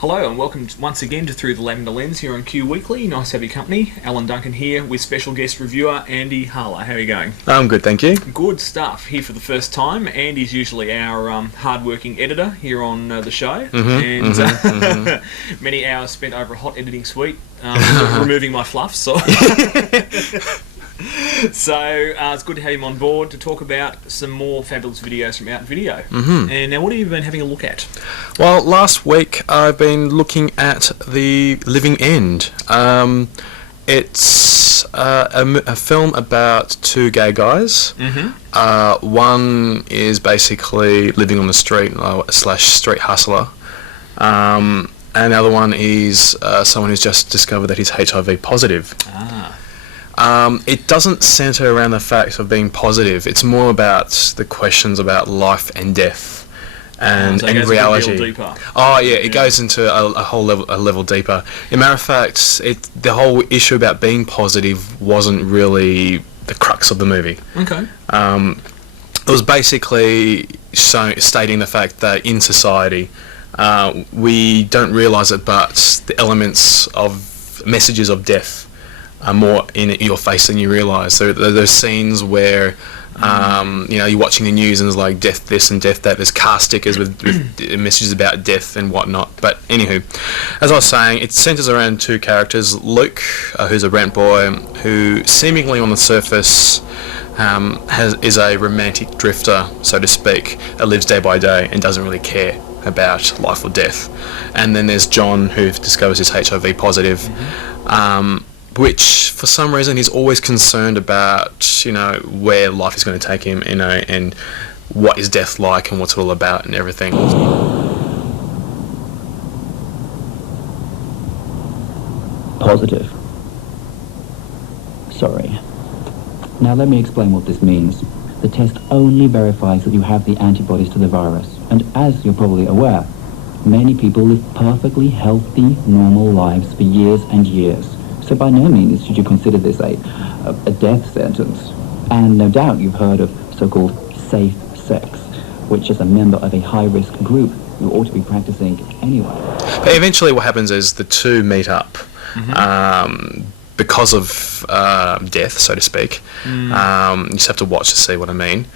Hello and welcome once again to Through the Lavender Lens here on Q Weekly. Nice to have your company. Duncan here with special guest reviewer Andy Harler. How are you going? I'm good, thank you. Good stuff. Here for the first time. Andy's usually our hard-working editor here on the show. Many hours spent over a hot editing suite removing my fluff. So it's good to have him on board to talk about some more fabulous videos from Out Video. And now, what have you been having a look at? Well, last week I've been looking at The Living End. It's a film about two gay guys. One is basically living on the street / street hustler. And the other one is someone who's just discovered that he's HIV positive. It doesn't centre around the fact of being positive. It's more about the questions about life and death and reality. It goes into a whole level deeper. As a matter of fact, the whole issue about being positive wasn't really the crux of the movie. It was basically stating the fact that in society we don't realise it, but the elements of messages of death are more in your face than you realise. So there's scenes where you're watching the news and there's like death this and death that. There's car stickers with messages about death and whatnot. But anywho, as I was saying, it centres around two characters. Luke, who's a rent boy, who seemingly on the surface is a romantic drifter, so to speak, that lives day by day and doesn't really care about life or death. And then there's John, who discovers he's HIV positive. Which, for some reason, he's always concerned about, where life is going to take him, and what is death like and what's it all about and everything. Positive. Sorry. Now let me explain what this means. The test only verifies that you have the antibodies to the virus, and as you're probably aware, many people live perfectly healthy, normal lives for years and years. So by no means should you consider this a death sentence. And no doubt you've heard of so-called safe sex, which as a member of a high-risk group, you ought to be practicing anyway. But eventually what happens is the two meet up because of death, so to speak. You just have to watch to see what I mean.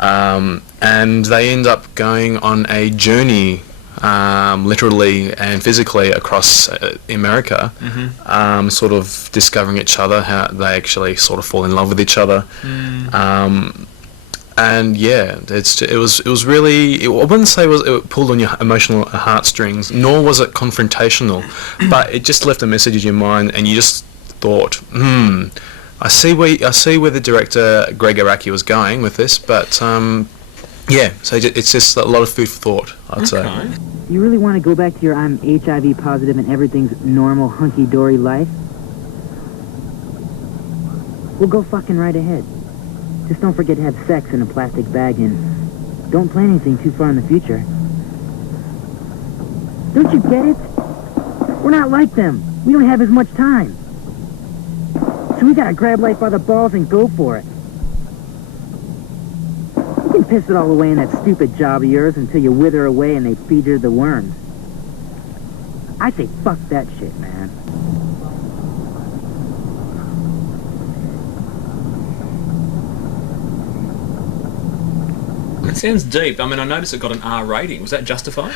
And they end up going on a journey literally and physically across America, sort of discovering each other, how they actually sort of fall in love with each other. And yeah, it was really, I wouldn't say it pulled on your emotional heartstrings, nor was it confrontational, but it just left a message in your mind, and you just thought, I see where the director Greg Araki was going with this, but so it's just a lot of food for thought, I'd say. You really want to go back to your I'm HIV positive and everything's normal hunky-dory life? Well, go fucking right ahead. Just don't forget to have sex in a plastic bag and don't plan anything too far in the future. Don't you get it? We're not like them. We don't have as much time. So we gotta grab life by the balls and go for it. You can piss it all away in that stupid job of yours until you wither away and they feed you the worms. I say fuck that shit, man. It sounds deep. I mean, I noticed it got an R rating. Was that justified?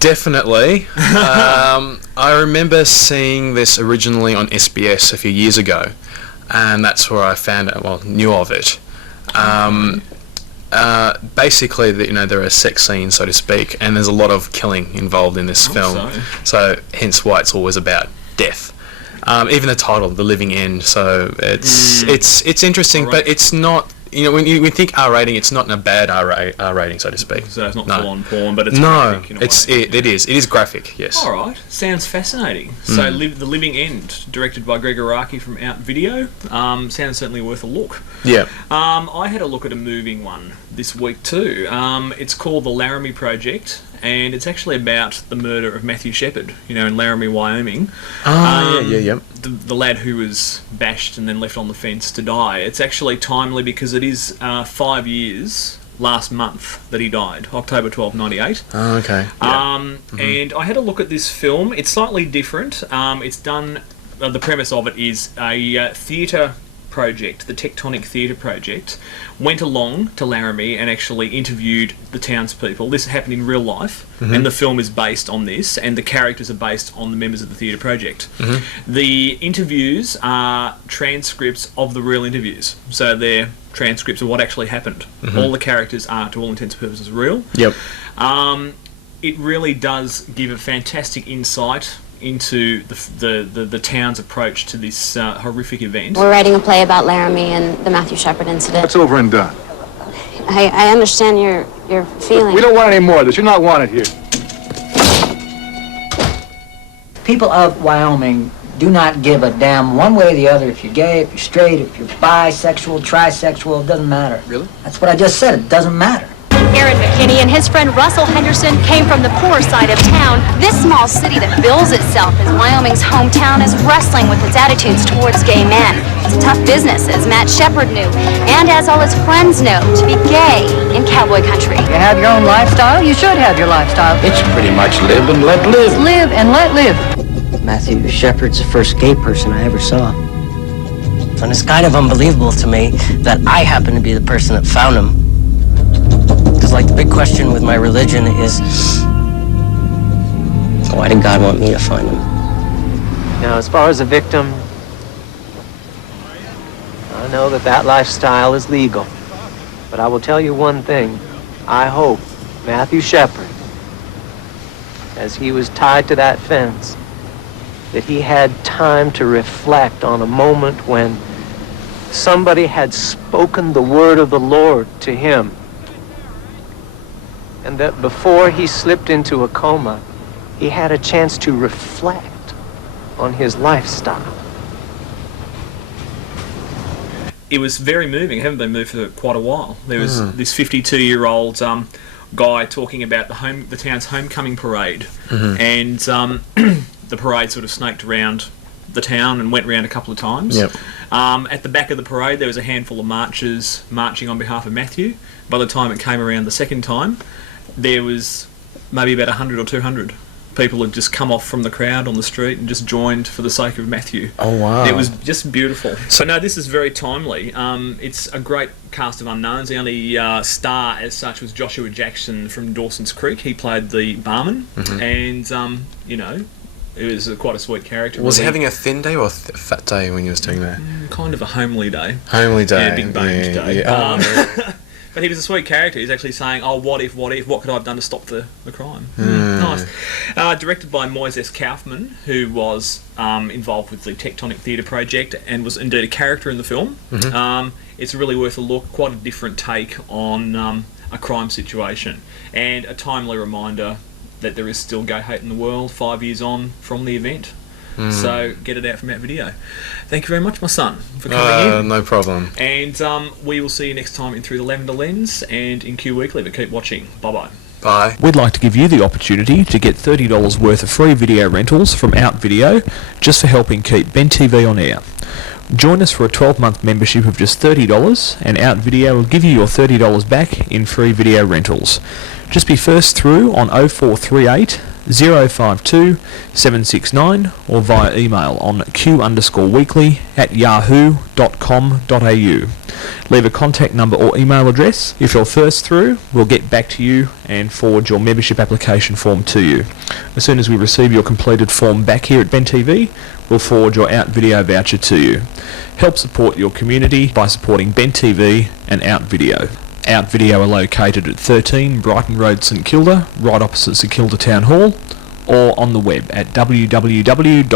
Definitely. I remember seeing this originally on SBS a few years ago, and that's where I found it, knew of it. Basically, there are sex scenes, so to speak, and there's a lot of killing involved in this film. So hence why it's always about death. Even the title, The Living End. So it's interesting, but it's not when you think R rating, it's not in a bad R rating, so to speak. So it's not No. full on porn, but it's No, graphic in a way. it is graphic. Yes. All right, sounds fascinating. So, The Living End, directed by Greg Araki from Out Video, sounds certainly worth a look. Yeah. I had a look at a moving one this week too. It's called The Laramie Project, and it's actually about the murder of Matthew Shepard, in Laramie, Wyoming. Yeah. The lad who was bashed and then left on the fence to die. It's actually timely because it is 5 years last month that he died, October 12, 98. Oh, okay. Yeah. And I had a look at this film. It's slightly different. It's done... the premise of it is a theatre project, the Tectonic Theatre Project, went along to Laramie and actually interviewed the townspeople. This happened in real life, and the film is based on this, and the characters are based on the members of the theatre project. The interviews are transcripts of the real interviews, so they're transcripts of what actually happened. All the characters are, to all intents and purposes, real. Yep. It really does give a fantastic insight into the town's approach to this horrific event. We're writing a play about Laramie and the Matthew Shepard incident. It's over and done. I understand your feeling. We don't want any more of this. You're not wanted here. People of Wyoming do not give a damn one way or the other if you're gay, if you're straight, if you're bisexual, trisexual, it doesn't matter. Really? That's what I just said. It doesn't matter. Aaron McKinney and his friend Russell Henderson came from the poor side of town. This small city that bills itself as Wyoming's hometown is wrestling with its attitudes towards gay men. It's a tough business, as Matt Shepard knew, and as all his friends know, to be gay in cowboy country. You have your own lifestyle, you should have your lifestyle. It's pretty much live and let live. Live and let live. Matthew Shepard's the first gay person I ever saw. And it's kind of unbelievable to me that I happen to be the person that found him. Because, like, the big question with my religion is, why did God want me to find him? Now, as far as a victim, I know that lifestyle is legal. But I will tell you one thing. I hope Matthew Shepard, as he was tied to that fence, that he had time to reflect on a moment when somebody had spoken the word of the Lord to him. And that before he slipped into a coma, he had a chance to reflect on his lifestyle. It was very moving. I haven't been moved for quite a while. There was this 52-year-old guy talking about the town's homecoming parade, and the parade sort of snaked around the town and went around a couple of times. Yep. At the back of the parade, there was a handful of marchers marching on behalf of Matthew. By the time it came around the second time, there was maybe about 100 or 200 people had just come off from the crowd on the street and just joined for the sake of Matthew. Oh, wow. It was just beautiful. So, no, this is very timely. It's a great cast of unknowns. The only star as such was Joshua Jackson from Dawson's Creek. He played the barman, and, it was quite a sweet character. Was he really. having a thin day or a fat day when he was doing that? Kind of a homely day. Homely day. Yeah, big boned day. Yeah. But he was a sweet character. He's actually saying, oh, what if, what could I have done to stop the crime? Nice. Directed by Moises Kaufman, who was involved with the Tectonic Theatre Project and was indeed a character in the film. It's really worth a look. Quite a different take on a crime situation. And a timely reminder that there is still gay hate in the world 5 years on from the event. So get it out from that video. Thank you very much, my son, for coming in. No problem. And we will see you next time in Through the Lavender Lens and in Q Weekly, but keep watching. Bye-bye. Bye. We'd like to give you the opportunity to get $30 worth of free video rentals from Out Video just for helping keep Ben TV on air. Join us for a 12-month membership of just $30 and Out Video will give you your $30 back in free video rentals. Just be first through on 0438 052 769 or via email on q_weekly@yahoo.com.au. Leave a contact number or email address. If you're first through, we'll get back to you and forward your membership application form to you. As soon as we receive your completed form back here at Ben TV, we'll forward your Out Video voucher to you. Help support your community by supporting Ben TV and Out Video. Out Video are located at 13 Brighton Road, St Kilda, right opposite St Kilda Town Hall, or on the web at www.out.com.au.